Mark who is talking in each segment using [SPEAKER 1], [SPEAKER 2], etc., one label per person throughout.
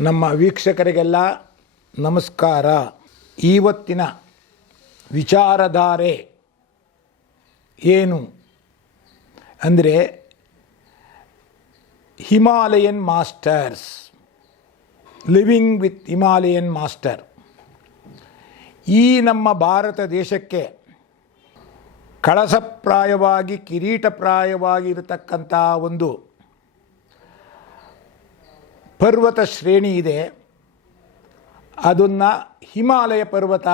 [SPEAKER 1] ನಮ್ಮ ವೀಕ್ಷಕರಿಗೆಲ್ಲ ನಮಸ್ಕಾರ. ಇವತ್ತಿನ ವಿಚಾರಧಾರೆ ಏನು? ಅಂದರೆ Himalayan masters, living with Himalayan master. ಈ ನಮ್ಮ ಭಾರತ ದೇಶಕ್ಕೆ ಕಳಸಪ್ರಾಯವಾಗಿ ಕಿರೀಟಪ್ರಾಯವಾಗಿರತಕ್ಕಂಥ ಒಂದು ಪರ್ವತ ಶ್ರೇಣಿ ಇದೆ. ಅದನ್ನು ಹಿಮಾಲಯ ಪರ್ವತ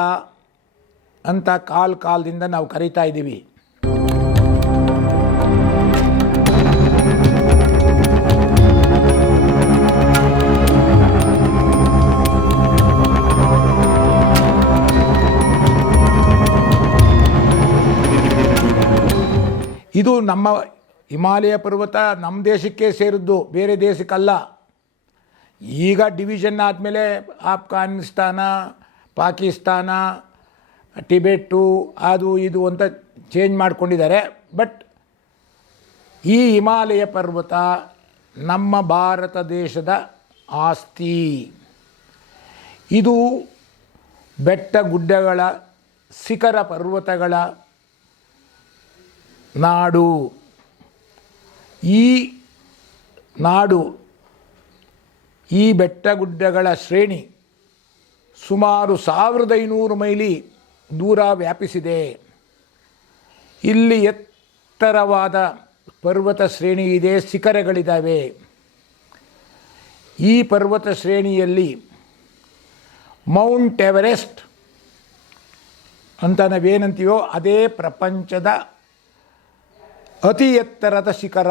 [SPEAKER 1] ಅಂತ ಕಾಲ್ ಕಾಲದಿಂದ ನಾವು ಕರೀತಾ ಇದ್ದೀವಿ. ಇದು ನಮ್ಮ ಹಿಮಾಲಯ ಪರ್ವತ ನಮ್ಮ ದೇಶಕ್ಕೆ ಸೇರಿದ್ದು, ಬೇರೆ ದೇಶಕ್ಕಲ್ಲ. ಈಗ ಡಿವಿಷನ್ ಆದಮೇಲೆ ಆಫ್ಘಾನಿಸ್ತಾನ, ಪಾಕಿಸ್ತಾನ, ಟಿಬೆಟ್ಟು, ಅದು ಇದು ಅಂತ ಚೇಂಜ್ ಮಾಡಿಕೊಂಡಿದ್ದಾರೆ. ಬಟ್ ಈ ಹಿಮಾಲಯ ಪರ್ವತ ನಮ್ಮ ಭಾರತ ದೇಶದ ಆಸ್ತಿ. ಇದು ಬೆಟ್ಟ ಗುಡ್ಡಗಳ ಶಿಖರ ಪರ್ವತಗಳ ನಾಡು. ಈ ನಾಡು ಈ ಬೆಟ್ಟ ಗುಡ್ಡಗಳ ಶ್ರೇಣಿ ಸುಮಾರು ಸಾವಿರದ ಐನೂರು ಮೈಲಿ ದೂರ ವ್ಯಾಪಿಸಿದೆ. ಇಲ್ಲಿ ಎತ್ತರವಾದ ಪರ್ವತ ಶ್ರೇಣಿ ಇದೆ ಶಿಖರಗಳಿದ್ದಾವೆ ಈ ಪರ್ವತ ಶ್ರೇಣಿಯಲ್ಲಿ ಮೌಂಟ್ ಎವರೆಸ್ಟ್ ಅಂತ ನಾವೇನಂತೀವೋ, ಅದೇ ಪ್ರಪಂಚದ ಅತಿ ಎತ್ತರದ ಶಿಖರ.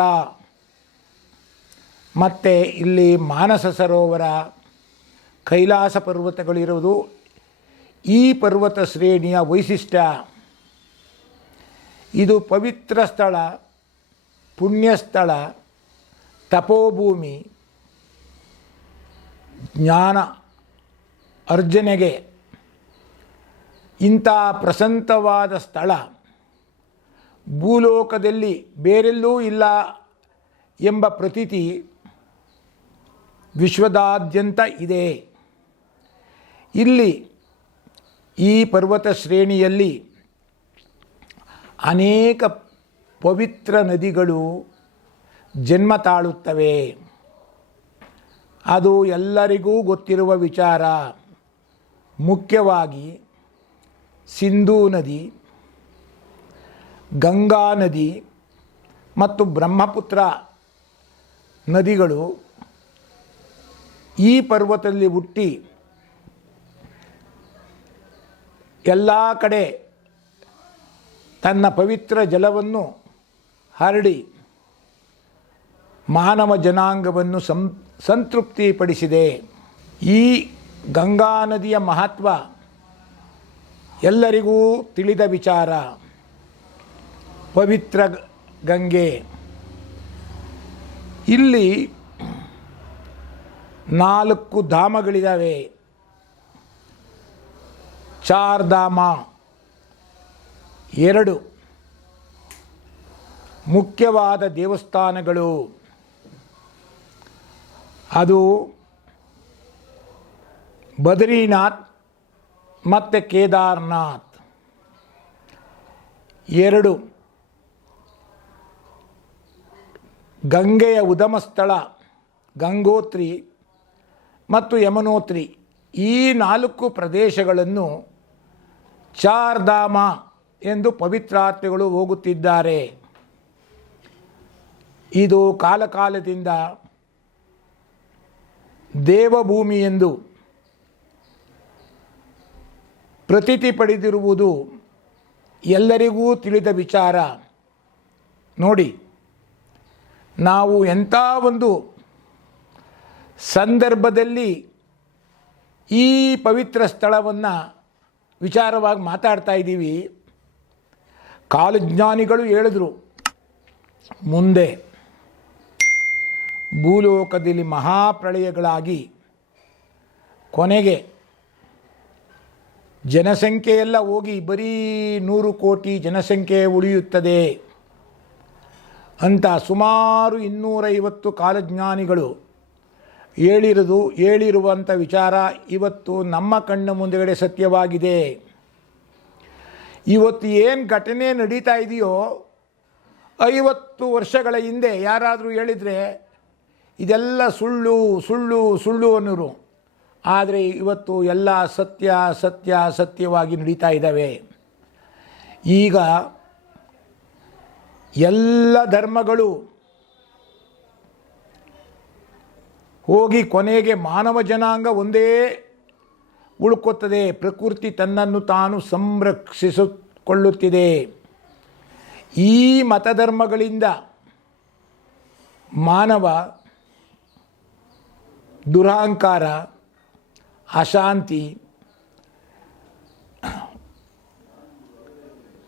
[SPEAKER 1] ಮತ್ತು ಇಲ್ಲಿ ಮಾನಸ ಸರೋವರ, ಕೈಲಾಸ ಪರ್ವತಗಳಿರುವುದು ಈ ಪರ್ವತ ಶ್ರೇಣಿಯ ವೈಶಿಷ್ಟ್ಯ. ಇದು ಪವಿತ್ರ ಸ್ಥಳ ಪುಣ್ಯಸ್ಥಳ ತಪೋಭೂಮಿ, ಜ್ಞಾನ ಅರ್ಜನೆಗೆ. ಇಂಥ ಪ್ರಸಂತವಾದ ಸ್ಥಳ ಭೂಲೋಕದಲ್ಲಿ ಬೇರೆಲ್ಲೂ ಇಲ್ಲ ಎಂಬ ಪ್ರತೀತಿ ವಿಶ್ವದಾದ್ಯಂತ ಇದೆ. ಇಲ್ಲಿ ಈ ಪರ್ವತ ಶ್ರೇಣಿಯಲ್ಲಿ ಅನೇಕ ಪವಿತ್ರ ನದಿಗಳು ಜನ್ಮ ತಾಳುತ್ತವೆ. ಅದು ಎಲ್ಲರಿಗೂ ಗೊತ್ತಿರುವ ವಿಚಾರ. ಮುಖ್ಯವಾಗಿ ಸಿಂಧೂ ನದಿ, ಗಂಗಾ ನದಿ ಮತ್ತು ಬ್ರಹ್ಮಪುತ್ರ ನದಿಗಳು ಈ ಪರ್ವತದಲ್ಲಿ ಹುಟ್ಟಿ ಎಲ್ಲ ಕಡೆ ತನ್ನ ಪವಿತ್ರ ಜಲವನ್ನು ಹರಡಿ ಮಾನವ ಜನಾಂಗವನ್ನು ಸಂ, ಸಂತೃಪ್ತಿಪಡಿಸಿದೆ. ಈ ಗಂಗಾ ನದಿಯ ಮಹತ್ವ ಎಲ್ಲರಿಗೂ ತಿಳಿದ ವಿಚಾರ. ಪವಿತ್ರ ಗಂಗೆ. ಇಲ್ಲಿ ನಾಲ್ಕು ಧಾಮಗಳಿದ್ದಾವೆ ಚಾರ್ ಧಾಮ ಎರಡು. ಮುಖ್ಯವಾದ ದೇವಸ್ಥಾನಗಳು. ಅದು ಬದ್ರಿನಾಥ್ ಮತ್ತು ಕೇದಾರ್ನಾಥ್. ಎರಡು. ಗಂಗೆಯ ಉಗಮ ಸ್ಥಳ ಗಂಗೋತ್ರಿ ಮತ್ತು ಯಮನೋತ್ರಿ ಈ ನಾಲ್ಕು ಪ್ರದೇಶಗಳನ್ನು ಚಾರ್ಧಾಮ ಎಂದು ಪವಿತ್ರಾರ್ಥಿಗಳು ಹೋಗುತ್ತಿದ್ದಾರೆ. ಇದು ಕಾಲಕಾಲದಿಂದ ದೇವಭೂಮಿ ಎಂದು ಪ್ರತೀತಿ ಪಡೆದಿರುವುದು ಎಲ್ಲರಿಗೂ ತಿಳಿದ ವಿಚಾರ. ನೋಡಿ, ನಾವು ಎಂಥ ಒಂದು ಸಂದರ್ಭದಲ್ಲಿ ಈ ಪವಿತ್ರ ಸ್ಥಳವನ್ನು ವಿಚಾರವಾಗಿ ಮಾತಾಡ್ತಾ ಇದ್ದೀವಿ. ಕಾಲಜ್ಞಾನಿಗಳು ಹೇಳಿದ್ರು, ಮುಂದೆ ಭೂಲೋಕದಲ್ಲಿ ಮಹಾಪ್ರಳಯಗಳಾಗಿ ಕೊನೆಗೆ ಜನಸಂಖ್ಯೆಯೆಲ್ಲ ಹೋಗಿ ಬರೀ ನೂರು ಕೋಟಿ ಜನಸಂಖ್ಯೆ ಉಳಿಯುತ್ತದೆ ಅಂತ ಸುಮಾರು ಇನ್ನೂರೈವತ್ತು ಕಾಲಜ್ಞಾನಿಗಳು ಹೇಳಿರುವುದು ಹೇಳಿರುವಂಥ ವಿಚಾರ ಇವತ್ತು ನಮ್ಮ ಕಣ್ಣು ಮುಂದೆಗಡೆ ಸತ್ಯವಾಗಿದೆ. ಇವತ್ತು ಏನು ಘಟನೆ ನಡೀತಾ ಇದೆಯೋ, ಐವತ್ತು ವರ್ಷಗಳ ಹಿಂದೆ ಯಾರಾದರೂ ಹೇಳಿದರೆ ಇದೆಲ್ಲ ಸುಳ್ಳು ಸುಳ್ಳು ಸುಳ್ಳು ಅನ್ನೋರು. ಆದರೆ ಇವತ್ತು ಎಲ್ಲ ಸತ್ಯ ಸತ್ಯ, ಸತ್ಯವಾಗಿ ನಡೀತಾ ಇದ್ದಾವೆ. ಈಗ ಎಲ್ಲ ಧರ್ಮಗಳು ಹೋಗಿ ಕೊನೆಗೆ ಮಾನವ ಜನಾಂಗ ಒಂದೇ ಉಳ್ಕೊತದೆ ಪ್ರಕೃತಿ ತನ್ನನ್ನು ತಾನು ಸಂರಕ್ಷಿಸಿಕೊಳ್ಳುತ್ತಿದೆ. ಈ ಮತಧರ್ಮಗಳಿಂದ ಮಾನವ ದುರಹಂಕಾರ, ಅಶಾಂತಿ,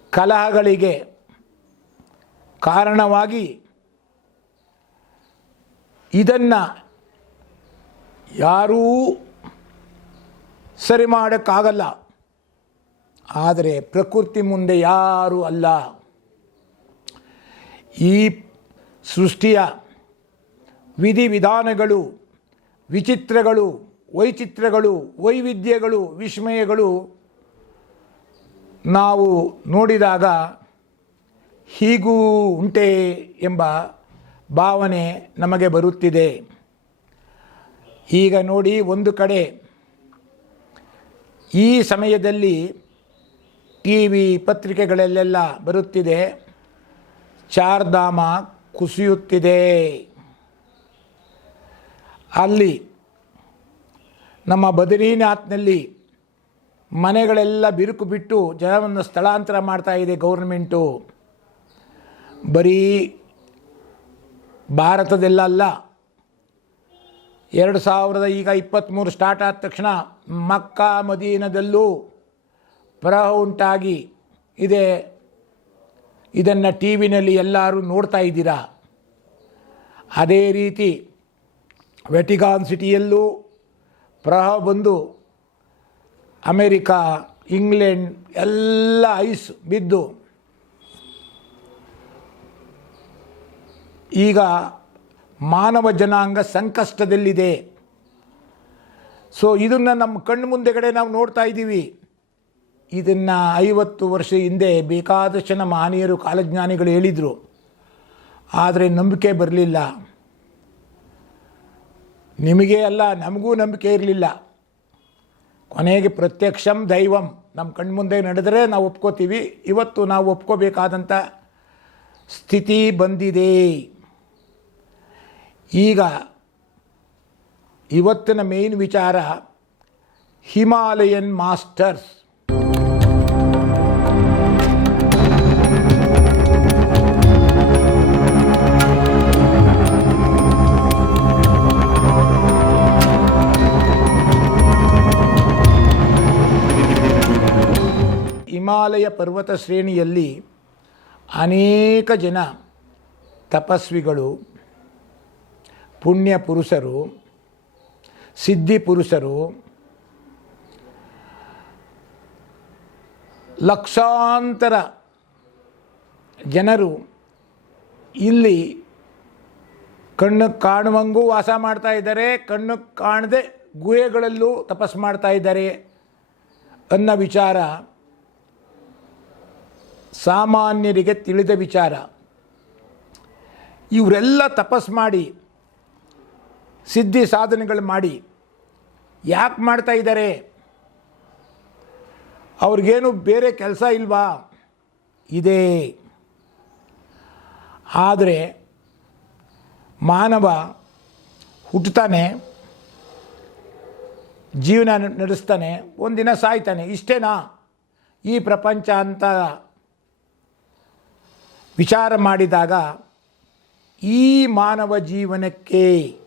[SPEAKER 1] ಕಲಹಗಳಿಗೆ ಕಾರಣವಾಗಿ ಇದನ್ನು ಯಾರೂ ಸರಿ ಮಾಡೋಕ್ಕಾಗಲ್ಲ. ಆದರೆ ಪ್ರಕೃತಿ ಮುಂದೆ ಯಾರೂ ಅಲ್ಲ. ಈ ಸೃಷ್ಟಿಯ ವಿಧಿವಿಧಾನಗಳು, ವಿಚಿತ್ರಗಳು, ವೈಚಿತ್ರಗಳು, ವೈವಿಧ್ಯಗಳು, ವಿಸ್ಮಯಗಳು ನಾವು ನೋಡಿದಾಗ ಹೀಗೂ ಉಂಟೆ ಎಂಬ ಭಾವನೆ ನಮಗೆ ಬರುತ್ತಿದೆ. ಈಗ ನೋಡಿ ಒಂದು ಕಡೆ. ಈ ಸಮಯದಲ್ಲಿ ಟಿ ವಿ ಪತ್ರಿಕೆಗಳಲ್ಲೆಲ್ಲ ಬರುತ್ತಿದೆ. ಚಾರ್ಧಾಮ ಕುಸಿಯುತ್ತಿದೆ. ಅಲ್ಲಿ ನಮ್ಮ ಬದರೀನಾಥ್ನಲ್ಲಿ ಮನೆಗಳೆಲ್ಲ ಬಿರುಕು ಬಿಟ್ಟು ಜನವನ್ನು ಸ್ಥಳಾಂತರ ಮಾಡ್ತಾ ಇದೆ ಗೌರ್ಮೆಂಟು. ಬರೀ ಭಾರತದಲ್ಲ ಎರಡು ಸಾವಿರದ ಈಗ ಇಪ್ಪತ್ತ್ಮೂರು ಸ್ಟಾರ್ಟ್ ಆದ ತಕ್ಷಣ ಮಕ್ಕಾ ಮದೀನದಲ್ಲೂ ಪ್ರಹ ಉಂಟಾಗಿ ಇದೆ ಇದನ್ನು ಟಿ ವಿನಲ್ಲಿ ಎಲ್ಲರೂ ನೋಡ್ತಾ ಇದ್ದೀರಾ? ಅದೇ ರೀತಿ ವೆಟಿಗಾನ್ ಸಿಟಿಯಲ್ಲೂ ಪ್ರಹ ಬಂದು ಅಮೇರಿಕಾ, ಇಂಗ್ಲೆಂಡ್ ಎಲ್ಲ ಐಸ್ ಬಿದ್ದು ಈಗ ಮಾನವ ಜನಾಂಗ ಸಂಕಷ್ಟದಲ್ಲಿದೆ. ಸೊ ಇದನ್ನು ನಮ್ಮ ಕಣ್ಣು ಮುಂದೆಗಡೆ ನಾವು ನೋಡ್ತಾ ಇದ್ದೀವಿ. ಇದನ್ನು ಐವತ್ತು ವರ್ಷ ಹಿಂದೆ ಬೇಕಾದಷ್ಟು ನಮ್ಮ ಮಹನೀಯರು ಕಾಲಜ್ಞಾನಿಗಳು ಹೇಳಿದರು. ಆದರೆ ನಂಬಿಕೆ ಬರಲಿಲ್ಲ. ನಿಮಗೆ ಅಲ್ಲ, ನಮಗೂ ನಂಬಿಕೆ ಇರಲಿಲ್ಲ. ಕೊನೆಗೆ ಪ್ರತ್ಯಕ್ಷಂ ದೈವಂ. ನಮ್ಮ ಕಣ್ಮುಂದೆ ನಡೆದರೆ ನಾವು ಒಪ್ಕೋತೀವಿ. ಇವತ್ತು ನಾವು ಒಪ್ಕೋಬೇಕಾದಂಥ ಸ್ಥಿತಿ ಬಂದಿದೆ. ಈಗ ಇವತ್ತಿನ ಮೇನ್ ವಿಚಾರ ಹಿಮಾಲಯನ್ ಮಾಸ್ಟರ್ಸ್. ಹಿಮಾಲಯ ಪರ್ವತ ಶ್ರೇಣಿಯಲ್ಲಿ ಅನೇಕ ಜನ ತಪಸ್ವಿಗಳು ಪುಣ್ಯ ಪುರುಷರು, ಸಿದ್ಧಿ ಪುರುಷರು, ಲಕ್ಷಾಂತರ ಜನರು ಇಲ್ಲಿ ಕಣ್ಣು ಕಾಣುವಂಗೂ ವಾಸ ಮಾಡ್ತಾ ಇದ್ದಾರೆ, ಕಣ್ಣು ಕಾಣದೆ ಗುಹೆಗಳಲ್ಲೂ ತಪಸ್ ಮಾಡ್ತಾ ಇದ್ದಾರೆ ಅನ್ನೋ ವಿಚಾರ ಸಾಮಾನ್ಯರಿಗೆ ತಿಳಿದ ವಿಚಾರ. ಇವರೆಲ್ಲ ತಪಸ್ ಮಾಡಿ ಸಿದ್ಧಿ ಸಾಧನೆಗಳು ಮಾಡಿ ಯಾಕೆ ಮಾಡ್ತಾ ಇದ್ದಾರೆ? ಅವ್ರಿಗೇನು ಬೇರೆ ಕೆಲಸ ಇಲ್ವಾ? ಇದೆ. ಆದರೆ ಮಾನವ ಹುಟ್ಟುತ್ತಾನೆ ಜೀವನ ನಡೆಸ್ತಾನೆ, ಒಂದಿನ ಸಾಯ್ತಾನೆ. ಇಷ್ಟೇನಾ? ಈ ಪ್ರಪಂಚ ಅಂತ ವಿಚಾರ ಮಾಡಿದಾಗ ಈ ಮಾನವ ಜೀವನಕ್ಕೆ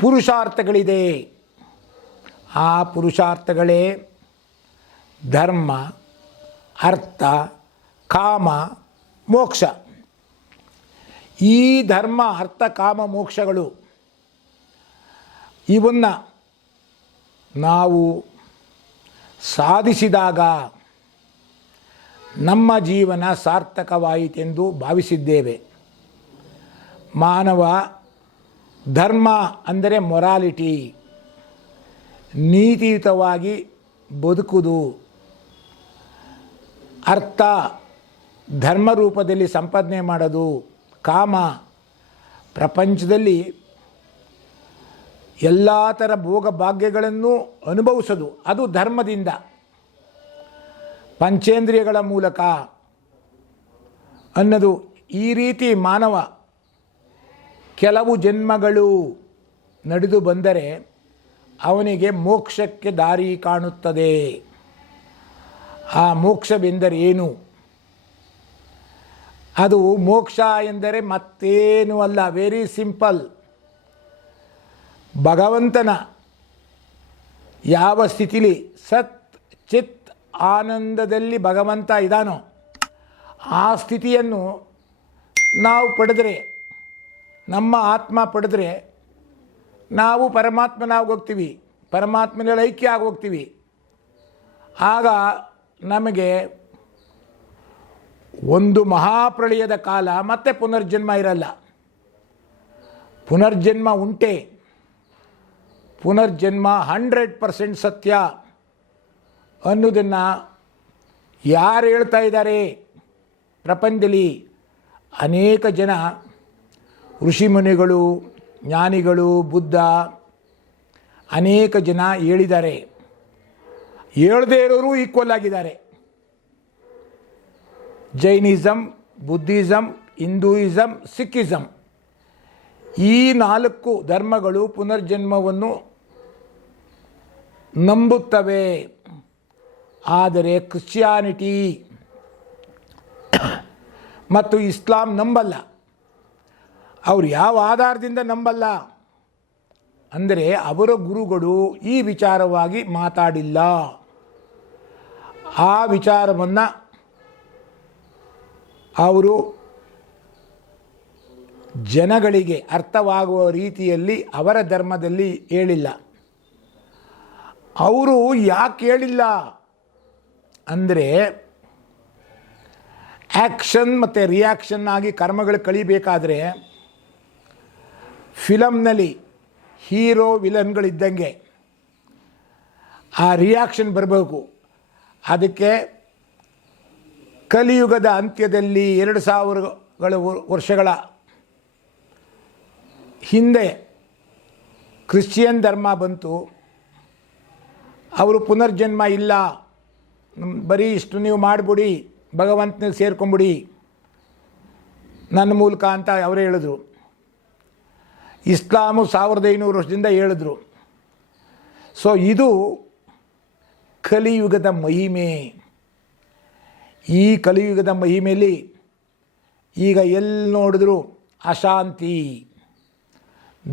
[SPEAKER 1] ಪುರುಷಾರ್ಥಗಳಿದೆ. ಆ ಪುರುಷಾರ್ಥಗಳೇ ಧರ್ಮ, ಅರ್ಥ, ಕಾಮ, ಮೋಕ್ಷ. ಈ ಧರ್ಮ, ಅರ್ಥ, ಕಾಮ, ಮೋಕ್ಷಗಳು ಇವನ್ನು ನಾವು ಸಾಧಿಸಿದಾಗ ನಮ್ಮ ಜೀವನ ಸಾರ್ಥಕವಾಯಿತೆಂದು ಭಾವಿಸಿದ್ದೇವೆ. ಮಾನವ ಧರ್ಮ ಅಂದರೆ ಮೊರಾಲಿಟಿ ನೀತಿಯುತವಾಗಿ ಬದುಕುವುದು ಅರ್ಥ, ಧರ್ಮ ರೂಪದಲ್ಲಿ ಸಂಪಾದನೆ ಮಾಡೋದು. ಕಾಮ, ಪ್ರಪಂಚದಲ್ಲಿ ಎಲ್ಲ ಥರ ಭೋಗ ಭಾಗ್ಯಗಳನ್ನು ಅನುಭವಿಸೋದು. ಅದು ಧರ್ಮದಿಂದ. ಪಂಚೇಂದ್ರಿಯಗಳ ಮೂಲಕ ಅನ್ನೋದು ಈ ರೀತಿ ಮಾನವ ಕೆಲವು ಜನ್ಮಗಳು ನಡೆದು ಬಂದರೆ ಅವನಿಗೆ ಮೋಕ್ಷಕ್ಕೆ ದಾರಿ ಕಾಣುತ್ತದೆ. ಆ ಮೋಕ್ಷವೆಂದರೆ ಏನು? ಅದು ಮೋಕ್ಷ ಎಂದರೆ ಮತ್ತೇನು ಅಲ್ಲ, ವೆರಿ ಸಿಂಪಲ್. ಭಗವಂತನ ಯಾವ ಸ್ಥಿತಿಲಿ ಸತ್ ಚಿತ್ ಆನಂದದಲ್ಲಿ ಭಗವಂತ ಇದಾನೋ, ಆ ಸ್ಥಿತಿಯನ್ನು ನಾವು ಪಡೆದರೆ ನಮ್ಮ ಆತ್ಮ ಪಡೆದರೆ ನಾವು ಪರಮಾತ್ಮನಾಗಿ ಹೋಗ್ತೀವಿ ಪರಮಾತ್ಮನಲ್ಲಿ ಐಕ್ಯ ಆಗಿ ಹೋಗ್ತೀವಿ ಆಗ ನಮಗೆ ಒಂದು ಮಹಾಪ್ರಳಯದ ಕಾಲ ಮತ್ತೆ ಪುನರ್ಜನ್ಮ ಇರಲ್ಲ. ಪುನರ್ಜನ್ಮ ಉಂಟೆ. ಪುನರ್ಜನ್ಮ ಹಂಡ್ರೆಡ್ ಪರ್ಸೆಂಟ್ ಸತ್ಯ ಅನ್ನೋದನ್ನು ಯಾರು ಹೇಳ್ತಾ ಇದ್ದಾರೆ? ಪ್ರಪಂಚದಲ್ಲಿ ಅನೇಕ ಜನ ಋಷಿಮುನಿಗಳು, ಜ್ಞಾನಿಗಳು, ಬುದ್ಧ ಅನೇಕ ಜನ ಹೇಳಿದ್ದಾರೆ. ಹೇಳದೇ ಇರೋರು ಈಕ್ವಲ್ ಆಗಿದ್ದಾರೆ. ಜೈನಿಸಮ್ ಬುದ್ಧಿಸಮ್ ಹಿಂದೂಯಿಸಮ್ ಸಿಕ್ಕಿಸಮ್ ಈ ನಾಲ್ಕು ಧರ್ಮಗಳು ಪುನರ್ಜನ್ಮವನ್ನು ನಂಬುತ್ತವೆ. ಆದರೆ ಕ್ರಿಶ್ಚಿಯಾನಿಟಿ ಮತ್ತು ಇಸ್ಲಾಂ ನಂಬಲ್ಲ. ಅವ್ರು ಯಾವ ಆಧಾರದಿಂದ ನಂಬಲ್ಲ? ಅಂದರೆ ಅವರ ಗುರುಗಳು ಈ ವಿಚಾರವಾಗಿ ಮಾತಾಡಿಲ್ಲ. ಆ ವಿಚಾರವನ್ನು ಅವರು ಜನಗಳಿಗೆ ಅರ್ಥವಾಗುವ ರೀತಿಯಲ್ಲಿ ಅವರ ಧರ್ಮದಲ್ಲಿ ಹೇಳಿಲ್ಲ. ಅವರು ಯಾಕೆ ಹೇಳಿಲ್ಲ ಅಂದರೆ ಆ್ಯಕ್ಷನ್ ಮತ್ತು ರಿಯಾಕ್ಷನ್ ಆಗಿ ಕರ್ಮಗಳು ಕಳಿಬೇಕಾದ್ರೆ ಫಿಲಮ್ನಲ್ಲಿ ಹೀರೋ ವಿಲನ್ಗಳಿದ್ದಂಗೆ ಆ ರಿಯಾಕ್ಷನ್ ಬರಬೇಕು. ಅದಕ್ಕೆ ಕಲಿಯುಗದ ಅಂತ್ಯದಲ್ಲಿ ಎರಡು ಸಾವಿರಗಳ ವರ್ಷಗಳ ಹಿಂದೆ ಕ್ರಿಶ್ಚಿಯನ್ ಧರ್ಮ ಬಂತು. ಅವರು ಪುನರ್ಜನ್ಮ ಇಲ್ಲ. ಬರೀ ಇಷ್ಟು ನೀವು ಮಾಡಿಬಿಡಿ, ಭಗವಂತನಲ್ಲಿ ಸೇರ್ಕೊಂಬಿಡಿ. ನನ್ನ ಮೂಲಕ ಅಂತ ಅವರೇ ಹೇಳಿದ್ರು. ಇಸ್ಲಾಮು ಸಾವಿರದ ಐನೂರು ವರ್ಷದಿಂದ ಹೇಳಿದ್ರು. ಸೊ ಇದು ಕಲಿಯುಗದ ಮಹಿಮೆ. ಈ ಕಲಿಯುಗದ ಮಹಿಮೆಯಲ್ಲಿ ಈಗ ಎಲ್ಲಿ ನೋಡಿದ್ರು ಅಶಾಂತಿ.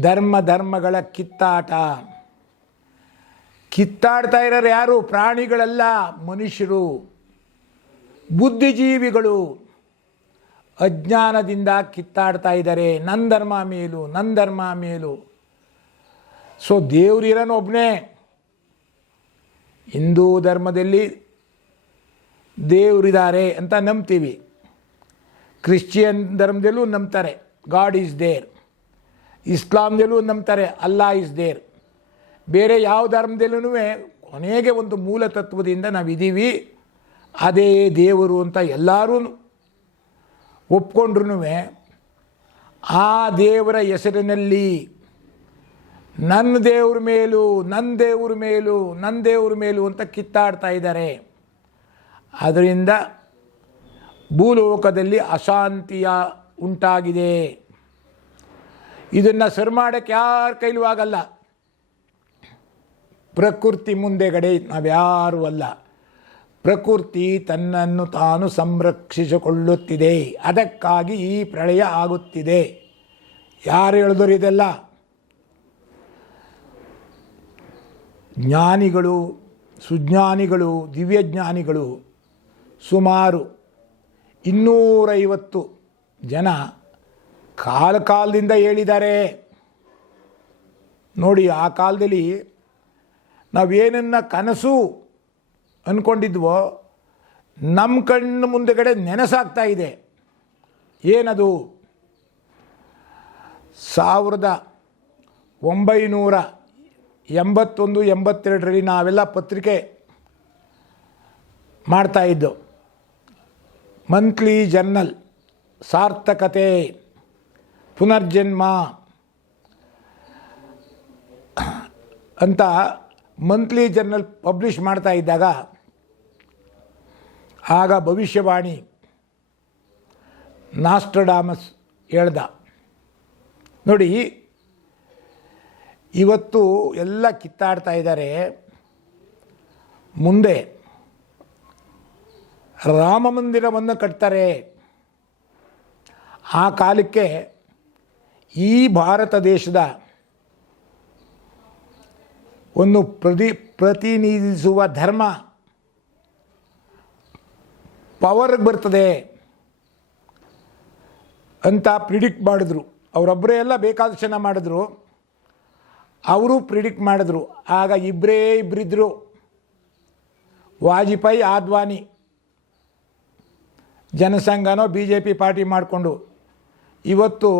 [SPEAKER 1] ಧರ್ಮ ಧರ್ಮಗಳ ಕಿತ್ತಾಟ. ಕಿತ್ತಾಡ್ತಾ ಇರೋರು ಯಾರು? ಪ್ರಾಣಿಗಳಲ್ಲ ಮನುಷ್ಯರು. ಬುದ್ಧಿಜೀವಿಗಳು. ಅಜ್ಞಾನದಿಂದ ಕಿತ್ತಾಡ್ತಾ ಇದ್ದಾರೆ. ನನ್ನ ಧರ್ಮ ಮೇಲು ನನ್ನ ಧರ್ಮ ಮೇಲು. ಸೊ ದೇವ್ರಿರೋನು ಒಬ್ಬನೇ ಹಿಂದೂ ಧರ್ಮದಲ್ಲಿ ದೇವರಿದ್ದಾರೆ ಅಂತ ನಂಬ್ತೀವಿ. ಕ್ರಿಶ್ಚಿಯನ್ ಧರ್ಮದಲ್ಲೂ ನಂಬ್ತಾರೆ. God is there. ಇಸ್ಲಾಂದಲ್ಲೂ ನಂಬ್ತಾರೆ. ಅಲ್ಲಾ ಇಸ್ ದೇರ್. ಬೇರೆ ಯಾವ ಧರ್ಮದಲ್ಲೂ ಕೊನೆಗೆ ಒಂದು ಮೂಲ ತತ್ವದಿಂದ ನಾವಿದ್ದೀವಿ. ಅದೇ ದೇವರು ಅಂತ ಎಲ್ಲರೂ ಒಪ್ಕೊಂಡ್ರೂ ಆ ದೇವರ ಹೆಸರಿನಲ್ಲಿ ನನ್ನ ದೇವ್ರ ಮೇಲೂ, ನನ್ನ ದೇವ್ರ ಮೇಲೂ, ನನ್ನ ದೇವ್ರ ಮೇಲೂ ಅಂತ ಕಿತ್ತಾಡ್ತಾ ಇದ್ದಾರೆ. ಅದರಿಂದ ಭೂಲೋಕದಲ್ಲಿ ಅಶಾಂತಿಯ ಉಂಟಾಗಿದೆ. ಇದನ್ನು ಸರಿ ಮಾಡೋಕ್ಕೆ ಯಾರ ಕೈಲೂ ಆಗಲ್ಲ. ಪ್ರಕೃತಿ ಮುಂದೆಗಡೆ ನಾವ್ಯಾರೂ ಅಲ್ಲ. ಪ್ರಕೃತಿ ತನ್ನನ್ನು ತಾನು ಸಂರಕ್ಷಿಸಿಕೊಳ್ಳುತ್ತಿದೆ. ಅದಕ್ಕಾಗಿ ಈ ಪ್ರಳಯ ಆಗುತ್ತಿದೆ. ಯಾರು ಹೇಳಿದ್ರು ಇದೆಲ್ಲ? ಜ್ಞಾನಿಗಳು, ಸುಜ್ಞಾನಿಗಳು, ದಿವ್ಯಜ್ಞಾನಿಗಳು ಸುಮಾರು ಇನ್ನೂರೈವತ್ತು ಜನ ಕಾಲ ಕಾಲದಿಂದ ಹೇಳಿದ್ದಾರೆ. ನೋಡಿ, ಆ ಕಾಲದಲ್ಲಿ ನಾವೇನನ್ನ ಕನಸು ಅಂದ್ಕೊಂಡಿದ್ವೋ ನಮ್ಮ ಕಣ್ಣು ಮುಂದೆಗಡೆ ನೆನೆಸಾಗ್ತಾ ಇದೆ. ಏನದು? ಸಾವಿರದ ಒಂಬೈನೂರ ಎಂಬತ್ತೊಂದು, ಎಂಬತ್ತೆರಡರಲ್ಲಿ ನಾವೆಲ್ಲ ಪತ್ರಿಕೆ ಮಾಡ್ತಾಯಿದ್ದು ಮಂತ್ಲಿ ಜರ್ನಲ್, ಸಾರ್ಥಕತೆ, ಪುನರ್ಜನ್ಮ ಅಂತ ಮಂತ್ಲಿ ಜರ್ನಲ್ ಪಬ್ಲಿಷ್ ಮಾಡ್ತಾ ಇದ್ದಾಗ ಆಗ ಭವಿಷ್ಯವಾಣಿ ನಾಸ್ಟ್ರಡಾಮಸ್ ಹೇಳ್ದ. ನೋಡಿ, ಇವತ್ತು ಎಲ್ಲ ಕಿತ್ತಾಡ್ತಾ ಇದ್ದಾರೆ. ಮುಂದೆ ರಾಮ ಮಂದಿರವನ್ನು ಕಟ್ತಾರೆ. ಆ ಕಾಲಕ್ಕೆ ಈ ಭಾರತ ದೇಶದ ಒಂದು ಪ್ರತಿ ಪ್ರತಿನಿಧಿಸುವ ಧರ್ಮ ಪವರ್ಗೆ ಬರ್ತದೆ ಅಂತ ಪ್ರಿಡಿಕ್ಟ್ ಮಾಡಿದ್ರು. ಅವರೊಬ್ಬರೇ ಎಲ್ಲ ಬೇಕಾದ ಜನ ಮಾಡಿದ್ರು. ಅವರು ಪ್ರಿಡಿಕ್ಟ್ ಮಾಡಿದ್ರು. ಆಗ ಇಬ್ಬರೇ ಇಬ್ಬರಿದ್ದರು ವಾಜಪೇಯಿ, ಆದ್ವಾನಿ ಜನಸಂಘನೋ ಬಿ ಜೆ ಪಿ ಪಾರ್ಟಿ ಮಾಡಿಕೊಂಡು. ಇವತ್ತು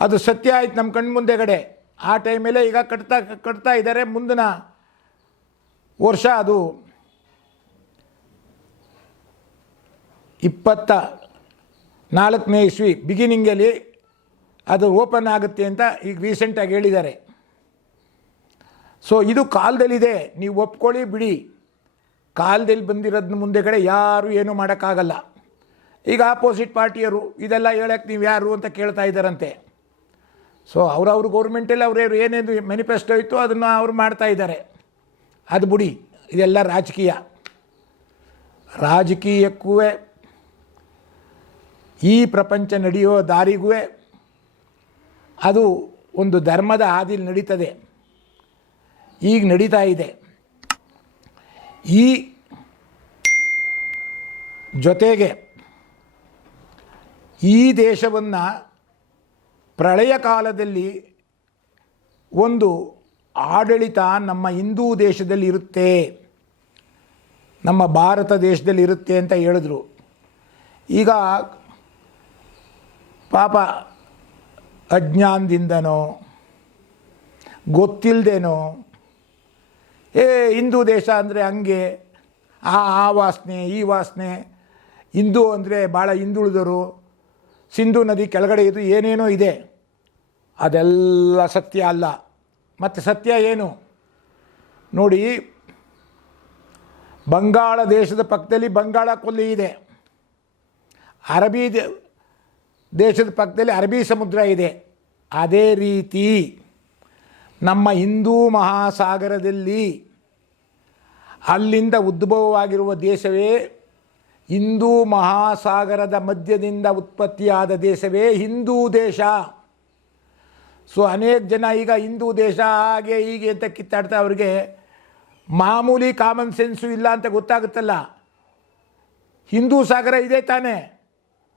[SPEAKER 1] ಅದು ಸತ್ಯ ಆಯ್ತು ನಮ್ಮ ಕಣ್ಣು ಮುಂದೆಗಡೆ ಆ ಟೈಮಲ್ಲೇ ಈಗ ಕಟ್ತಾ ಕಟ್ತಾ ಇದ್ದಾರೆ. ಮುಂದಿನ ವರ್ಷ ಅದು ಇಪ್ಪತ್ತ ನಾಲ್ಕನೇ ಇಸ್ವಿ ಬಿಗಿನಿಂಗಲ್ಲಿ ಅದು ಓಪನ್ ಆಗುತ್ತೆ ಅಂತ ಈಗ ರೀಸೆಂಟಾಗಿ ಹೇಳಿದ್ದಾರೆ. ಸೊ ಇದು ಕಾಲದಲ್ಲಿದೆ. ನೀವು ಒಪ್ಕೊಳ್ಳಿ, ಬಿಡಿ. ಕಾಲದಲ್ಲಿ ಬಂದಿರೋದನ್ನ ಮುಂದೆಗಡೆ ಯಾರೂ ಏನೂ ಮಾಡೋಕ್ಕಾಗಲ್ಲ. ಈಗ ಆಪೋಸಿಟ್ ಪಾರ್ಟಿಯವರು, ಇದೆಲ್ಲ ಹೇಳಕ್ಕೆ ನೀವು ಯಾರು ಅಂತ ಕೇಳ್ತಾ ಇದ್ದಾರಂತೆ. ಸೊ ಅವ್ರವ್ರ ಗೌರ್ಮೆಂಟಲ್ಲಿ ಅವ್ರು ಏನೇನು ಮ್ಯಾನಿಫೆಸ್ಟೋ ಇತ್ತು ಅದನ್ನು ಅವರು ಮಾಡ್ತಾ ಇದ್ದಾರೆ. ಅದು ಬಿಡಿ, ಇದೆಲ್ಲ ರಾಜಕೀಯ. ರಾಜಕೀಯಕ್ಕೂ ಈ ಪ್ರಪಂಚ ನಡೆಯೋ ದಾರಿಗೂ ಅದು ಒಂದು ಧರ್ಮದ ಹಾದಿಲಿ ನಡೀತದೆ. ಈಗ ನಡೀತಾ ಇದೆ. ಈ ಜೊತೆಗೆ ಈ ದೇಶವನ್ನು ಪ್ರಳಯ ಕಾಲದಲ್ಲಿ ಒಂದು ಆಡಳಿತ ನಮ್ಮ ಹಿಂದೂ ದೇಶದಲ್ಲಿ ಇರುತ್ತೆ, ನಮ್ಮ ಭಾರತ ದೇಶದಲ್ಲಿ ಇರುತ್ತೆ ಅಂತ ಹೇಳಿದ್ರು. ಈಗ ಪಾಪ ಅಜ್ಞಾನದಿಂದನೋ ಗೊತ್ತಿಲ್ಲದೇನೋ ಏ, ಹಿಂದೂ ದೇಶ ಅಂದರೆ ಹಂಗೆ, ಆ ಆ ವಾಸನೆ, ಈ ವಾಸನೆ, ಹಿಂದೂ ಅಂದರೆ ಭಾಳ ಹಿಂದುಳಿದರು ಸಿಂಧು ನದಿ ಕೆಳಗಡೆ ಇದು ಏನೇನೋ ಇದೆ, ಅದೆಲ್ಲ ಸತ್ಯ ಅಲ್ಲ. ಮತ್ತು ಸತ್ಯ ಏನು? ನೋಡಿ, ಬಂಗಾಳ ದೇಶದ ಪಕ್ಕದಲ್ಲಿ ಬಂಗಾಳ ಕೊಲ್ಲಿ ಇದೆ. ಅರಬ್ಬಿ ದೇ- ದೇಶದ ಪಕ್ಕದಲ್ಲಿ ಅರಬಿ ಸಮುದ್ರ ಇದೆ. ಅದೇ ರೀತಿ ನಮ್ಮ ಹಿಂದೂ ಮಹಾಸಾಗರದಲ್ಲಿ ಅಲ್ಲಿಂದ ಉದ್ಭವವಾಗಿರುವ ದೇಶವೇ ಹಿಂದೂ ಮಹಾಸಾಗರದ ಮಧ್ಯದಿಂದ ಉತ್ಪತ್ತಿಯಾದ ದೇಶವೇ ಹಿಂದೂ ದೇಶ. ಸೊ ಅನೇಕ ಜನ ಈಗ ಹಿಂದೂ ದೇಶ ಹಾಗೆ ಹೀಗೆ ಅಂತ ಕಿತ್ತಾಡ್ತಾ ಅವ್ರಿಗೆ ಮಾಮೂಲಿ ಕಾಮನ್ ಸೆನ್ಸು ಇಲ್ಲ ಅಂತ ಗೊತ್ತಾಗುತ್ತಲ್ಲ. ಹಿಂದೂ ಸಾಗರ ಇದೆ ತಾನೇ.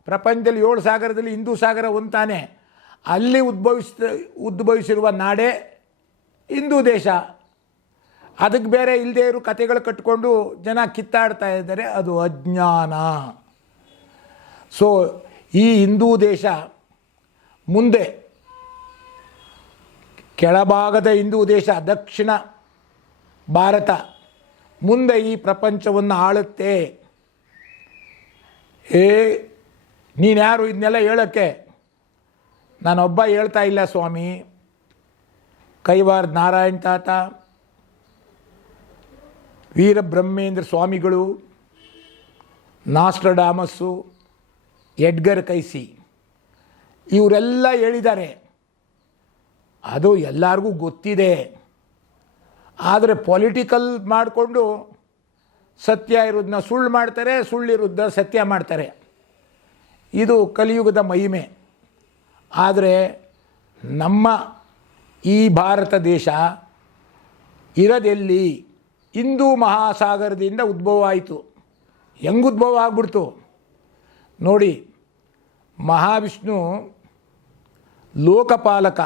[SPEAKER 1] ಪ್ರಪಂಚದಲ್ಲಿ ಏಳು ಸಾಗರದಲ್ಲಿ ಹಿಂದೂ ಸಾಗರ ಒಂತಾನೆ ಅಲ್ಲಿ ಉದ್ಭವಿಸ್ ಉದ್ಭವಿಸಿರುವ ನಾಡೇ ಹಿಂದೂ ದೇಶ. ಅದಕ್ಕೆ ಬೇರೆ ಇಲ್ಲದೇ ಇರೋ ಕತೆಗಳು ಕಟ್ಕೊಂಡು ಜನ ಕಿತ್ತಾಡ್ತಾ ಇದ್ದಾರೆ, ಅದು ಅಜ್ಞಾನ. ಸೊ ಈ ಹಿಂದೂ ದೇಶ ಮುಂದೆ, ಕೆಳಭಾಗದ ಹಿಂದೂ ದೇಶ ದಕ್ಷಿಣ ಭಾರತ ಮುಂದೆ ಈ ಪ್ರಪಂಚವನ್ನು ಆಳುತ್ತೆ. ಏ ನೀನ್ಯಾರು ಇದನ್ನೆಲ್ಲ ಹೇಳೋಕ್ಕೆ? ನಾನೊಬ್ಬ ಹೇಳ್ತಾ ಇಲ್ಲ ಸ್ವಾಮಿ. ಕೈವಾರ್ ನಾರಾಯಣ್ ತಾತ, ವೀರಬ್ರಹ್ಮೇಂದ್ರ ಸ್ವಾಮಿಗಳು, ನಾಸ್ಟ್ರಡಾಮಸ್ಸು, ಎಡ್ಗರ್ ಕೈಸಿ, ಇವರೆಲ್ಲ ಹೇಳಿದ್ದಾರೆ. ಅದು ಎಲ್ಲರಿಗೂ ಗೊತ್ತಿದೆ. ಆದರೆ ಪೊಲಿಟಿಕಲ್ ಮಾಡಿಕೊಂಡು ಸತ್ಯ ಇರೋದನ್ನ ಸುಳ್ಳು ಮಾಡ್ತಾರೆ ಸುಳ್ಳಿರೋದನ್ನ ಸತ್ಯ ಮಾಡ್ತಾರೆ. ಇದು ಕಲಿಯುಗದ ಮಹಿಮೆ. ಆದರೆ ನಮ್ಮ ಈ ಭಾರತ ದೇಶ ಇರದೆಲ್ಲಿ ಹಿಂದೂ ಮಹಾಸಾಗರದಿಂದ ಉದ್ಭವ ಆಯಿತು. ಹೆಂಗೆ ಉದ್ಭವ ಆಗ್ಬಿಡ್ತು? ನೋಡಿ, ಮಹಾವಿಷ್ಣು ಲೋಕಪಾಲಕ.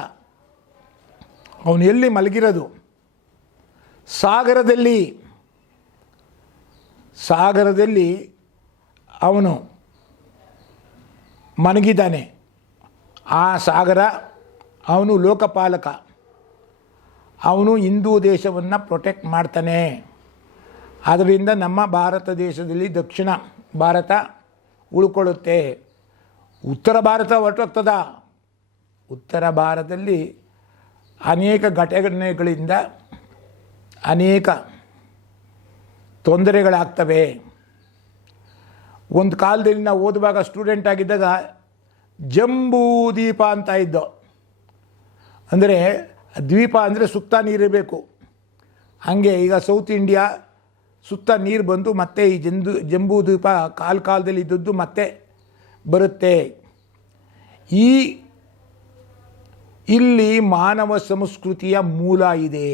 [SPEAKER 1] ಅವನು ಎಲ್ಲಿ ಮಲಗಿರೋದು? ಸಾಗರದಲ್ಲಿ. ಸಾಗರದಲ್ಲಿ ಅವನು ಮನಗಿದ್ದಾನೆ. ಆ ಸಾಗರ ಅವನು ಲೋಕಪಾಲಕ. ಅವನು ಹಿಂದೂ ದೇಶವನ್ನು ಪ್ರೊಟೆಕ್ಟ್ ಮಾಡ್ತಾನೆ. ಅದರಿಂದ ನಮ್ಮ ಭಾರತ ದೇಶದಲ್ಲಿ ದಕ್ಷಿಣ ಭಾರತ ಉಳ್ಕೊಳ್ಳುತ್ತೆ. ಉತ್ತರ ಭಾರತ ಹೊರಟೋಗ್ತದ. ಉತ್ತರ ಭಾರತದಲ್ಲಿ ಅನೇಕ ಘಟನೆಗಳಿಂದ ಅನೇಕ ತೊಂದರೆಗಳಾಗ್ತವೆ. ಒಂದು ಕಾಲದಲ್ಲಿ ನಾವು ಓದುವಾಗ ಸ್ಟೂಡೆಂಟ್ ಆಗಿದ್ದಾಗ ಜಂಬೂ ದೀಪ ಅಂತ ಇದ್ದೋ. ಅಂದರೆ ದ್ವೀಪ ಅಂದರೆ ಸುತ್ತ ನೀರಿರಬೇಕು ಹಾಗೆ ಈಗ ಸೌತ್ ಇಂಡಿಯಾ ಸುತ್ತ ನೀರು ಬಂದು ಮತ್ತೆ ಈ ಜಂದು, ಜಂಬೂ ದ್ವೀಪ ಕಾಲ ಕಾಲದಲ್ಲಿ ಇದ್ದದ್ದು ಮತ್ತೆ ಬರುತ್ತೆ. ಈ ಇಲ್ಲಿ ಮಾನವ ಸಂಸ್ಕೃತಿಯ ಮೂಲ ಇದೆ.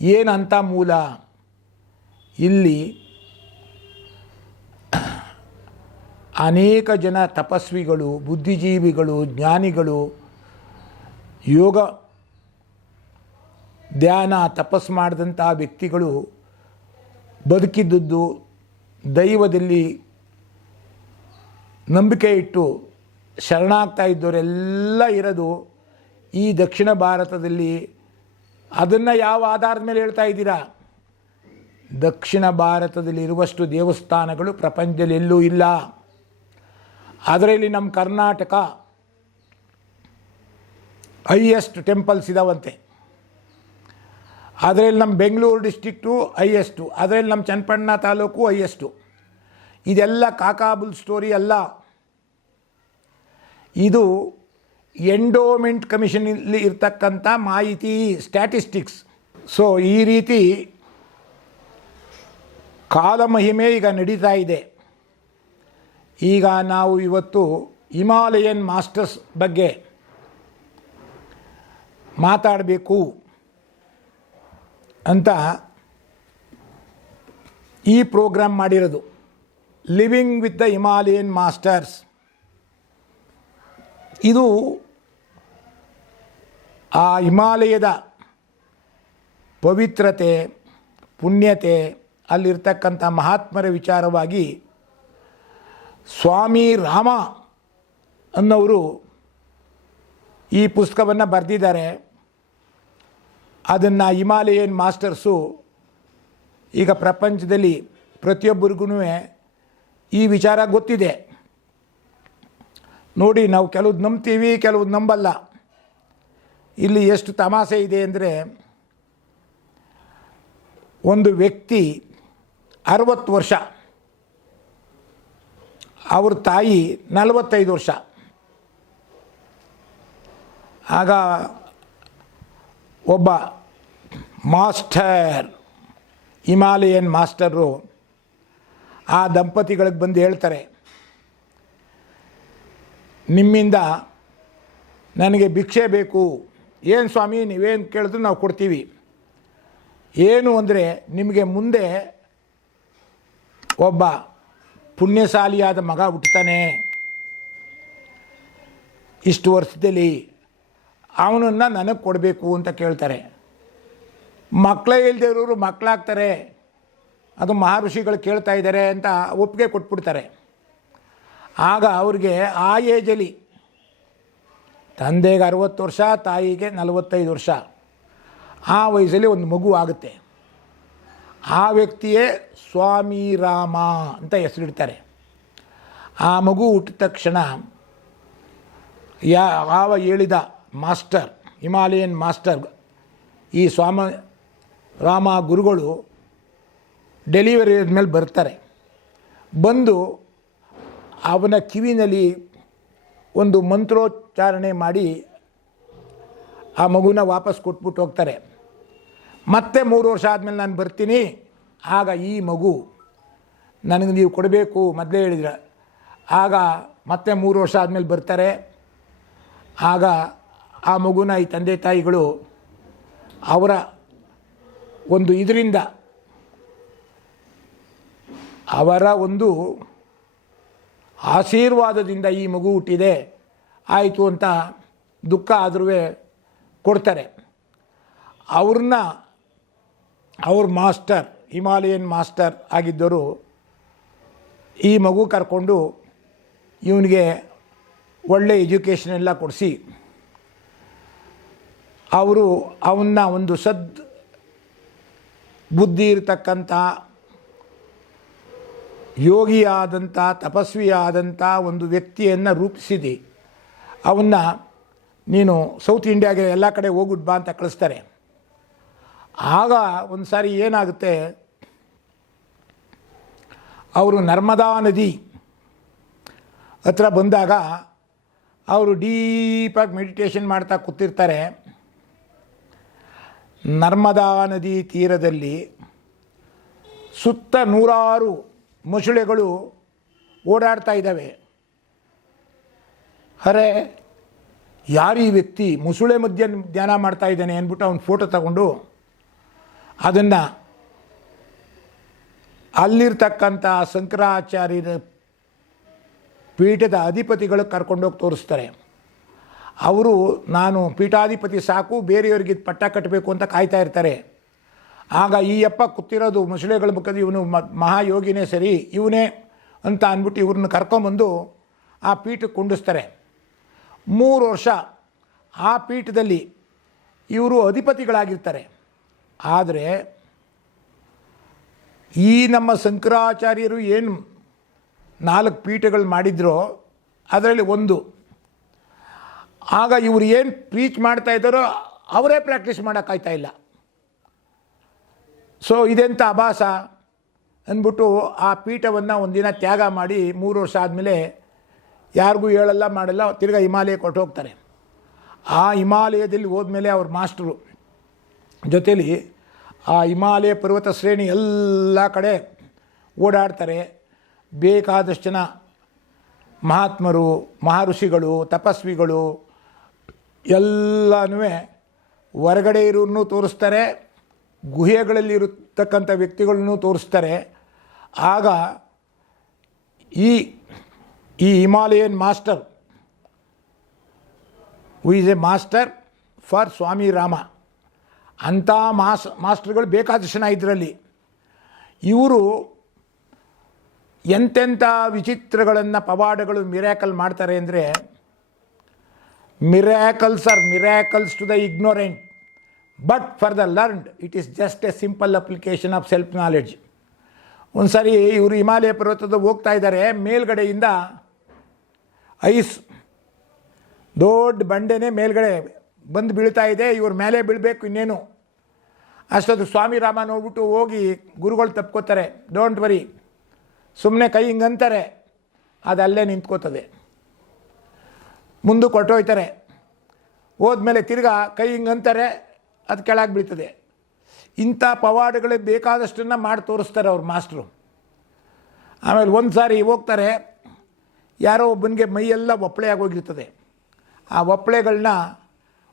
[SPEAKER 1] ಏನಂತ ಮೂಲ? ಇಲ್ಲಿ ಅನೇಕ ಜನ ತಪಸ್ವಿಗಳು, ಬುದ್ಧಿಜೀವಿಗಳು, ಜ್ಞಾನಿಗಳು ಯೋಗ, ಧ್ಯಾನ, ತಪಸ್ ಮಾಡಿದಂಥ ವ್ಯಕ್ತಿಗಳು ಬದುಕಿದ್ದದ್ದು ದೈವದಲ್ಲಿ ನಂಬಿಕೆ ಇಟ್ಟು ಶರಣಾಗ್ತಾ ಇದ್ದವರೆಲ್ಲ ಇರೋದು ಈ ದಕ್ಷಿಣ ಭಾರತದಲ್ಲಿ. ಅದನ್ನು ಯಾವ ಆಧಾರದ ಮೇಲೆ ಹೇಳ್ತಾ ಇದ್ದೀರಾ? ದಕ್ಷಿಣ ಭಾರತದಲ್ಲಿ ಇರುವಷ್ಟು ದೇವಸ್ಥಾನಗಳು ಪ್ರಪಂಚದಲ್ಲಿ ಇಲ್ಲ. ಅದರಲ್ಲಿ ನಮ್ಮ ಕರ್ನಾಟಕ ಹೈಯೆಸ್ಟ್ ಟೆಂಪಲ್ಸ್ ಇದಾವಂತೆ. ಅದರಲ್ಲಿ ನಮ್ಮ ಬೆಂಗಳೂರು ಡಿಸ್ಟಿಕ್ಟು ಹೈಯೆಸ್ಟು ಅದರಲ್ಲಿ ನಮ್ಮ ಚನ್ನಪಣ್ಣ ತಾಲೂಕು ಹೈಯೆಸ್ಟು ಇದೆಲ್ಲ ಕಾಕಾಬುಲ್ ಸ್ಟೋರಿ ಅಲ್ಲ. ಇದು ಎಂಡೋಮೆಂಟ್ ಕಮಿಷನಲ್ಲಿ ಇರ್ತಕ್ಕಂಥ ಮಾಹಿತಿ ಸ್ಟ್ಯಾಟಿಸ್ಟಿಕ್ಸ್ ಸೊ ಈ ರೀತಿ ಕಾಲಮಹಿಮೆ ಈಗ ನಡೀತಾ ಇದೆ. ಈಗ ನಾವು ಇವತ್ತು ಹಿಮಾಲಯನ್ ಮಾಸ್ಟರ್ಸ್ ಬಗ್ಗೆ ಮಾತಾಡಬೇಕು ಅಂತ ಈ ಪ್ರೋಗ್ರಾಮ್ ಮಾಡಿರೋದು. Living with the Himalayan masters ಇದು ಆ ಹಿಮಾಲಯದ ಪವಿತ್ರತೆ, ಪುಣ್ಯತೆ, ಅಲ್ಲಿರ್ತಕ್ಕಂಥ ಮಹಾತ್ಮರ ವಿಚಾರವಾಗಿ ಸ್ವಾಮಿ ರಾಮ ಅನ್ನೋರು ಈ ಪುಸ್ತಕವನ್ನು ಬರೆದಿದ್ದಾರೆ. ಅದನ್ನು ಹಿಮಾಲಯನ್ ಮಾಸ್ಟರ್ಸು ಈಗ ಪ್ರಪಂಚದಲ್ಲಿ ಪ್ರತಿಯೊಬ್ಬರಿಗೂ ಈ ವಿಚಾರ ಗೊತ್ತಿದೆ. ನೋಡಿ, ನಾವು ಕೆಲವ್ದು ನಂಬ್ತೀವಿ, ಕೆಲವ್ದು ನಂಬಲ್ಲ. ಇಲ್ಲಿ ಎಷ್ಟು ತಮಾಷೆ ಇದೆ ಅಂದರೆ, ಒಂದು ವ್ಯಕ್ತಿ ಅರವತ್ತು ವರ್ಷ ಅವ್ರ ತಾಯಿ ನಲವತ್ತೈದು ವರ್ಷ. ಆಗ ಒಬ್ಬ ಮಾಸ್ಟರ್, ಹಿಮಾಲಯನ್ ಮಾಸ್ಟರು ಆ ದಂಪತಿಗಳಿಗೆ ಬಂದು ಹೇಳ್ತಾರೆ, ನಿಮ್ಮಿಂದ ನನಗೆ ಭಿಕ್ಷೆ ಬೇಕು. ಏನು ಸ್ವಾಮಿ, ನೀವೇನು ಕೇಳಿದ್ರು ನಾವು ಕೊಡ್ತೀವಿ. ಏನು ಅಂದರೆ ನಿಮಗೆ ಮುಂದೆ ಒಬ್ಬ ಪುಣ್ಯಶಾಲಿಯಾದ ಮಗ ಹುಟ್ಟುತ್ತಾನೆ. ಇಷ್ಟು ವರ್ಷದಲ್ಲಿ ಅವನನ್ನು ನನಗೆ ಕೊಡಬೇಕು ಅಂತ ಕೇಳ್ತಾರೆ. ಮಕ್ಕಳೇ ಇಲ್ಲದೆ ಇರೋರು ಮಕ್ಕಳಾಗ್ತಾರೆ ಅದು ಮಹರ್ಷಿಗಳು ಕೇಳ್ತಾ ಇದ್ದಾರೆ ಅಂತ ಒಪ್ಪಿಗೆ ಕೊಟ್ಬಿಡ್ತಾರೆ. ಆಗ ಅವ್ರಿಗೆ ಆ ಏಜಲ್ಲಿ ತಂದೆಗೆ ಅರುವತ್ತು ವರ್ಷ, ತಾಯಿಗೆ ನಲವತ್ತೈದು ವರ್ಷ. ಆ ವಯಸ್ಸಲ್ಲಿ ಒಂದು ಮಗು ಆಗುತ್ತೆ. ಆ ವ್ಯಕ್ತಿಯೇ ಸ್ವಾಮಿ ರಾಮ ಅಂತ ಹೆಸರಿಡ್ತಾರೆ. ಆ ಮಗು ಹುಟ್ಟಿದ ತಕ್ಷಣ ಯಾ ಯಾವ ಹೇಳಿದ ಮಾಸ್ಟರ್, ಹಿಮಾಲಯನ್ ಮಾಸ್ಟರ್, ಈ ಸ್ವಾಮ ರಾಮ ಗುರುಗಳು ಡೆಲಿವರಿ ಆದಮೇಲೆ ಬರ್ತಾರೆ. ಬಂದು ಅವನ ಕಿವಿನಲ್ಲಿ ಒಂದು ಮಂತ್ರೋಚ್ಚಾರಣೆ ಮಾಡಿ ಆ ಮಗುನ ವಾಪಸ್ ಕೊಟ್ಬಿಟ್ಟು ಹೋಗ್ತಾರೆ. ಮತ್ತೆ ಮೂರು ವರ್ಷ ಆದಮೇಲೆ ನಾನು ಬರ್ತೀನಿ. ಆಗ ಈ ಮಗು ನನಗೆ ನೀವು ಕೊಡಬೇಕು ಮೊದಲೇ ಹೇಳಿದ್ರೆ. ಆಗ ಮತ್ತೆ ಮೂರು ವರ್ಷ ಆದಮೇಲೆ ಬರ್ತಾರೆ. ಆಗ ಆ ಮಗುನ ಈ ತಂದೆ ತಾಯಿಗಳು ಅವರ ಒಂದು ಇದರಿಂದ ಅವರ ಒಂದು ಆಶೀರ್ವಾದದಿಂದ ಈ ಮಗು ಹುಟ್ಟಿದೆ. ಆಯಿತು ಅಂತ ದುಃಖ ಆದ್ರೂ ಕೊಡ್ತಾರೆ. ಅವ್ರನ್ನ ಅವ್ರ ಮಾಸ್ಟರ್, ಹಿಮಾಲಯನ್ ಮಾಸ್ಟರ್ ಆಗಿದ್ದರು ಈ ಮಗು ಕರ್ಕೊಂಡು ಇವನಿಗೆ ಒಳ್ಳೆ ಎಜುಕೇಷನ್ ಎಲ್ಲ ಕೊಡಿಸಿ, ಅವರು ಅವನ್ನ ಒಂದು ಸದ್ ಬುದ್ಧಿ ಇರತಕ್ಕಂಥ ಯೋಗಿಯಾದಂಥ ತಪಸ್ವಿಯಾದಂಥ ಒಂದು ವ್ಯಕ್ತಿಯನ್ನು ರೂಪಿಸಿದೆ. ಅವನ್ನ ನೀನು ಸೌತ್ ಇಂಡಿಯಾಗೆ ಎಲ್ಲ ಕಡೆ ಹೋಗ್ಬಿಟ್ಟು ಅಂತ ಕಳಿಸ್ತಾರೆ. ಆಗ ಒಂದು ಸಾರಿ ಏನಾಗುತ್ತೆ? ಅವರು ನರ್ಮದಾ ನದಿ ಹತ್ರ ಬಂದಾಗ ಅವರು ಡೀಪಾಗಿ ಮೆಡಿಟೇಷನ್ ಮಾಡ್ತಾ ಕೂತಿರ್ತಾರೆ. ನರ್ಮದಾ ನದಿ ತೀರದಲ್ಲಿ ಸುತ್ತ ನೂರಾರು ಮೊಸಳೆಗಳು ಓಡಾಡ್ತಾ ಇದ್ದಾವೆ. ಅರೆ, ಯಾರು ಈ ವ್ಯಕ್ತಿ ಮೊಸಳೆ ಮಧ್ಯ ಧ್ಯಾನ ಮಾಡ್ತಾ ಇದ್ದಾನೆ ಅಂದ್ಬಿಟ್ಟು ಅವ್ನು ಫೋಟೋ ತಗೊಂಡು ಅದನ್ನು ಅಲ್ಲಿರ್ತಕ್ಕಂಥ ಶಂಕರಾಚಾರ್ಯರ ಪೀಠದ ಅಧಿಪತಿಗಳು ಕರ್ಕೊಂಡೋಗಿ ತೋರಿಸ್ತಾರೆ. ಅವರು, ನಾನು ಪೀಠಾಧಿಪತಿ ಸಾಕು, ಬೇರೆಯವ್ರಿಗೆ ಇದು ಪಟ್ಟ ಕಟ್ಟಬೇಕು ಅಂತ ಕಾಯ್ತಾ ಇರ್ತಾರೆ. ಆಗ ಈ ಅಪ್ಪ ಕೂತಿರೋದು ಮೊಸಳೆಗಳ ಮುಖದ ಇವನು ಮಹಾಯೋಗಿನೇ ಸರಿ, ಇವನೇ ಅಂತ ಅಂದ್ಬಿಟ್ಟು ಇವ್ರನ್ನ ಕರ್ಕೊಂಬಂದು ಆ ಪೀಠಕ್ಕೆ ಕುಂಡಿಸ್ತಾರೆ. ಮೂರು ವರ್ಷ ಆ ಪೀಠದಲ್ಲಿ ಇವರು ಅಧಿಪತಿಗಳಾಗಿರ್ತಾರೆ. ಆದರೆ ಈ ನಮ್ಮ ಶಂಕರಾಚಾರ್ಯರು ಏನು ನಾಲ್ಕು ಪೀಠಗಳು ಮಾಡಿದ್ರೋ ಅದರಲ್ಲಿ ಒಂದು. ಆಗ ಇವರು ಏನು ಪ್ರೀಚ್ ಮಾಡ್ತಾ ಇದ್ದಾರೋ ಅವರೇ ಪ್ರಾಕ್ಟೀಸ್ ಮಾಡೋಕ್ಕಾಯ್ತಾ ಇಲ್ಲ. ಸೊ ಇದೆಂಥ ಅಭಾಸ ಅಂದ್ಬಿಟ್ಟು ಆ ಪೀಠವನ್ನು ಒಂದಿನ ತ್ಯಾಗ ಮಾಡಿ ಮೂರು ವರ್ಷ ಆದಮೇಲೆ ಯಾರಿಗೂ ಹೇಳಲ್ಲ ಮಾಡಲ್ಲ, ತಿರ್ಗಾ ಹಿಮಾಲಯಕ್ಕೆ ಹೋಗ್ತಾರೆ. ಆ ಹಿಮಾಲಯದಲ್ಲಿ ಹೋದ್ಮೇಲೆ ಅವ್ರ ಮಾಸ್ಟ್ರು ಜೊತೇಲಿ ಆ ಹಿಮಾಲಯ ಪರ್ವತ ಶ್ರೇಣಿ ಎಲ್ಲ ಕಡೆ ಓಡಾಡ್ತಾರೆ. ಬೇಕಾದಷ್ಟು ಜನ ಮಹಾತ್ಮರು, ಮಹರ್ಷಿಗಳು, ತಪಸ್ವಿಗಳು ಎಲ್ಲನೂ ಹೊರಗಡೆ ಇರೋರನ್ನು ತೋರಿಸ್ತಾರೆ. ಗುಹೆಗಳಲ್ಲಿ ಇರತಕ್ಕಂಥ ವ್ಯಕ್ತಿಗಳನ್ನು ತೋರಿಸ್ತಾರೆ. ಆಗ ಈ ಈ Himalayan master who is a master for Swami Rama ಅಂಥ ಮಾಸ್, ಮಾಸ್ಟರ್ಗಳು ಬೇಕಾದಷ್ಟು ಜನ ಇದರಲ್ಲಿ. ಇವರು ಎಂತೆಂಥ ವಿಚಿತ್ರಗಳನ್ನು ಪವಾಡಗಳು ಮಿರಾಕಲ್ ಮಾಡ್ತಾರೆ ಅಂದರೆ miracles are miracles to the ignorant. But for the learned, it is just a simple application of self knowledge. ಒಂದು ಸಾರಿ ಇವರು ಹಿಮಾಲಯ ಪರ್ವತದ ಹೋಗ್ತಾ ಇದ್ದಾರೆ, ಮೇಲ್ಗಡೆಯಿಂದ ಐಸ್ ದೊಡ್ಡ ಬಂಡೆನೇ ಮೇಲ್ಗಡೆ ಬಂದು ಬೀಳ್ತಾ ಇದೆ, ಇವ್ರ ಮೇಲೆ ಬೀಳಬೇಕು ಇನ್ನೇನು? ಅಷ್ಟೊತ್ತು ಸ್ವಾಮಿ ರಾಮ ನೋಡ್ಬಿಟ್ಟು ಹೋಗಿ ಗುರುಗಳು ತಪ್ಕೋತಾರೆ. ಡೋಂಟ್ ವರಿ ಸುಮ್ಮನೆ ಕೈ ಹಿಂಗಂತಾರೆ ಅದು ಅಲ್ಲೇ ನಿಂತ್ಕೋತದೆ. ಮುಂದೆ ಕೊಟ್ಟೋಯ್ತಾರೆ ಹೋದ್ಮೇಲೆ ತಿರ್ಗಾ ಕೈ ಹಿಂಗಂತಾರೆ ಅದು ಕೆಳಗೆ ಬೀಳ್ತದೆ. ಇಂಥ ಪವಾಡಗಳೇ ಬೇಕಾದಷ್ಟನ್ನು ಮಾಡಿ ತೋರಿಸ್ತಾರೆ ಅವ್ರ ಮಾಸ್ಟ್ರು. ಆಮೇಲೆ ಒಂದು ಸಾರಿ ಹೋಗ್ತಾರೆ, ಯಾರೋ ಒಬ್ಬನಿಗೆ ಮೈಯೆಲ್ಲ ಒಪ್ಪಳೆ ಆಗೋಗಿರ್ತದೆ. ಆ ಒಪ್ಪಳೆಗಳನ್ನ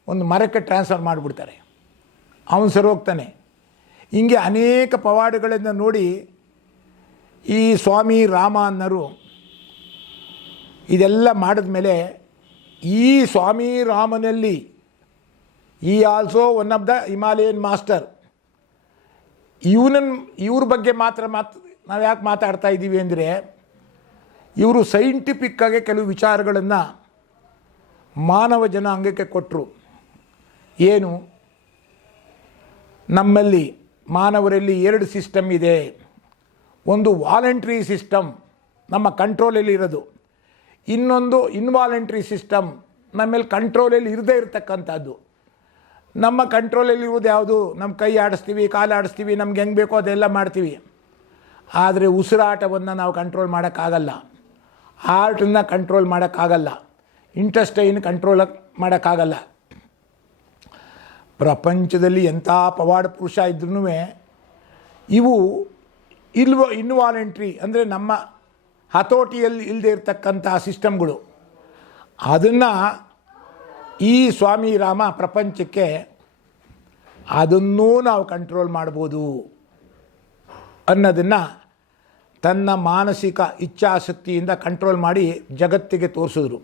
[SPEAKER 1] ಒಂದು ಮರಕ್ಕೆ ಟ್ರಾನ್ಸ್ಫರ್ ಮಾಡಿಬಿಡ್ತಾರೆ. ಅವನು ಸರಿ ಹೋಗ್ತಾನೆ. ಹಿಂಗೆ ಅನೇಕ ಪವಾಡಗಳಿಂದ ನೋಡಿ ಈ ಸ್ವಾಮಿ ರಾಮ ಅನ್ನರು ಇದೆಲ್ಲ ಮಾಡಿದ ಮೇಲೆ ಈ ಸ್ವಾಮಿ ರಾಮನಲ್ಲಿ ಈ also one of the Himalayan master ಇವನನ್ನು ಇವ್ರ ಬಗ್ಗೆ ಮಾತ್ರ ಮಾತು, ನಾವು ಯಾಕೆ ಮಾತಾಡ್ತಾ ಇದ್ದೀವಿ ಅಂದರೆ, ಇವರು ಸೈಂಟಿಫಿಕ್ಕಾಗಿ ಕೆಲವು ವಿಚಾರಗಳನ್ನು ಮಾನವ ಜನಾಂಗಕ್ಕೆ ಕೊಟ್ಟರು ಏನು? ನಮ್ಮಲ್ಲಿ ಮಾನವರಲ್ಲಿ ಎರಡು ಸಿಸ್ಟಮ್ ಇದೆ. ಒಂದು ವಾಲಂಟ್ರಿ ಸಿಸ್ಟಮ್ ನಮ್ಮ ಕಂಟ್ರೋಲಲ್ಲಿ ಇರೋದು. ಇನ್ನೊಂದು ಇನ್ವಾಲಂಟ್ರಿ ಸಿಸ್ಟಮ್ ನಮ್ಮಲ್ಲಿ ಕಂಟ್ರೋಲಲ್ಲಿ ಇರದೇ ಇರತಕ್ಕಂಥದ್ದು. ನಮ್ಮ ಕಂಟ್ರೋಲಲ್ಲಿ ಇರೋದು ಯಾವುದು? ನಮ್ಮ ಕೈ ಆಡಿಸ್ತೀವಿ, ಕಾಲು ಆಡಿಸ್ತೀವಿ, ನಮ್ಗೆ ಹೆಂಗೆ ಬೇಕೋ ಅದೆಲ್ಲ ಮಾಡ್ತೀವಿ. ಆದರೆ ಉಸಿರಾಟವನ್ನು ನಾವು ಕಂಟ್ರೋಲ್ ಮಾಡೋಕ್ಕಾಗಲ್ಲ. ಹಾರ್ಟನ್ನು ಕಂಟ್ರೋಲ್ ಮಾಡೋಕ್ಕಾಗಲ್ಲ. ಇಂಟೆಸ್ಟೈನ್ ಕಂಟ್ರೋಲ್ ಮಾಡೋಕ್ಕಾಗಲ್ಲ. ಪ್ರಪಂಚದಲ್ಲಿ ಎಂಥ ಪವಾಡ ಪುರುಷ ಇದ್ರೂ ಇವು ಇಲ್ವ ಇನ್ವಾಲೆಂಟ್ರಿ ಅಂದರೆ ನಮ್ಮ ಹತೋಟಿಯಲ್ಲಿ ಇಲ್ಲದೆ ಇರತಕ್ಕಂಥ ಸಿಸ್ಟಮ್ಗಳು. ಅದನ್ನು ಈ ಸ್ವಾಮಿ ರಾಮ ಪ್ರಪಂಚಕ್ಕೆ ಅದನ್ನೂ ನಾವು ಕಂಟ್ರೋಲ್ ಮಾಡ್ಬೋದು ಅನ್ನೋದನ್ನು ತನ್ನ ಮಾನಸಿಕ ಇಚ್ಛಾಶಕ್ತಿಯಿಂದ ಕಂಟ್ರೋಲ್ ಮಾಡಿ ಜಗತ್ತಿಗೆ ತೋರಿಸಿದ್ರು.